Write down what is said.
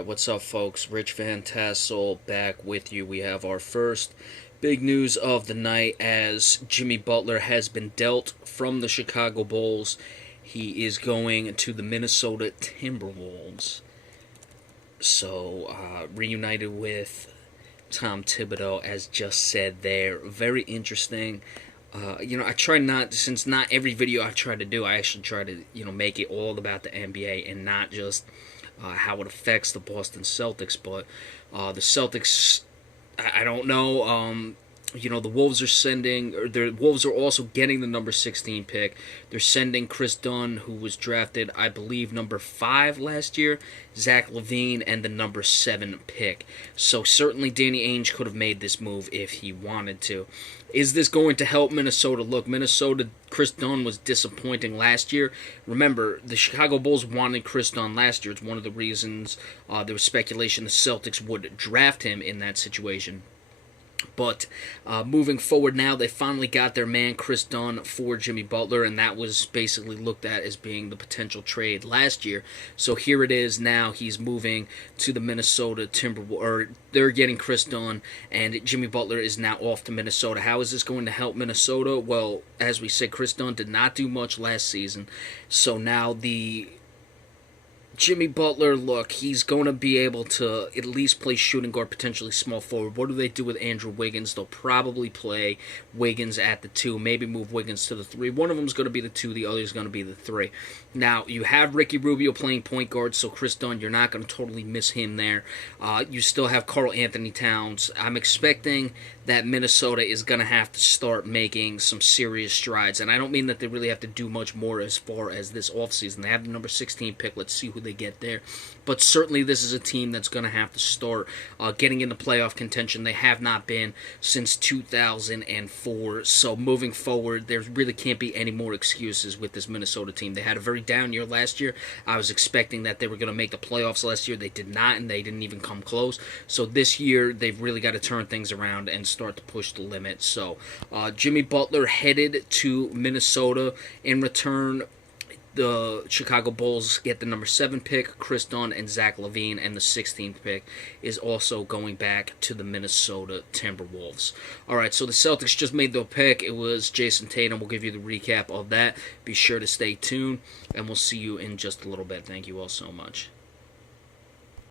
Alright, what's up, folks? Rich Van Tassel back with you. We have our first big news of the night as Jimmy Butler has been dealt from the Chicago Bulls. He is going to the Minnesota Timberwolves. So, reunited with Tom Thibodeau, as just said there. Very interesting. I try not, since not every video I try to do, I actually try to, make it all about the NBA and not just how it affects the Boston Celtics. But the Celtics, I don't know. The Wolves are the Wolves are also getting the number 16 pick. They're sending Kris Dunn, who was drafted, I believe, number 5 last year, Zach LaVine, and the number 7 pick. So certainly Danny Ainge could have made this move if he wanted to. Is this going to help Minnesota? Look, Minnesota, Kris Dunn was disappointing last year. Remember, the Chicago Bulls wanted Kris Dunn last year. It's one of the reasons there was speculation the Celtics would draft him in that situation. But moving forward now, they finally got their man Kris Dunn for Jimmy Butler, and that was basically looked at as being the potential trade last year. So here it is now. He's moving to the Minnesota Timberwolves, or they're getting Kris Dunn, and Jimmy Butler is now off to Minnesota. How is this going to help Minnesota? Well, as we said, Kris Dunn did not do much last season, so now the Jimmy Butler, look, he's going to be able to at least play shooting guard, potentially small forward. What do they do with Andrew Wiggins? They'll probably play Wiggins at the 2, maybe move Wiggins to the 3. One of them is going to be the 2, the other is going to be the 3. Now, you have Ricky Rubio playing point guard, so Kris Dunn, you're not going to totally miss him there. You still have Karl Anthony Towns. I'm expecting that Minnesota is going to have to start making some serious strides, and I don't mean that they really have to do much more as far as this offseason. They have the number 16 pick. Let's see who they get there. But certainly this is a team that's going to have to start getting into playoff contention. They have not been since 2004. So moving forward, there really can't be any more excuses with this Minnesota team. They had a very down year last year. I was expecting that they were going to make the playoffs last year. They did not, and they didn't even come close. So this year, they've really got to turn things around and start to push the limit. So Jimmy Butler headed to Minnesota. In return, the Chicago Bulls get the number 7 pick, Kris Dunn and Zach LaVine, and the 16th pick is also going back to the Minnesota Timberwolves. Alright, so the Celtics just made their pick. It was Jason Tatum. We'll give you the recap of that. Be sure to stay tuned, and we'll see you in just a little bit. Thank you all so much.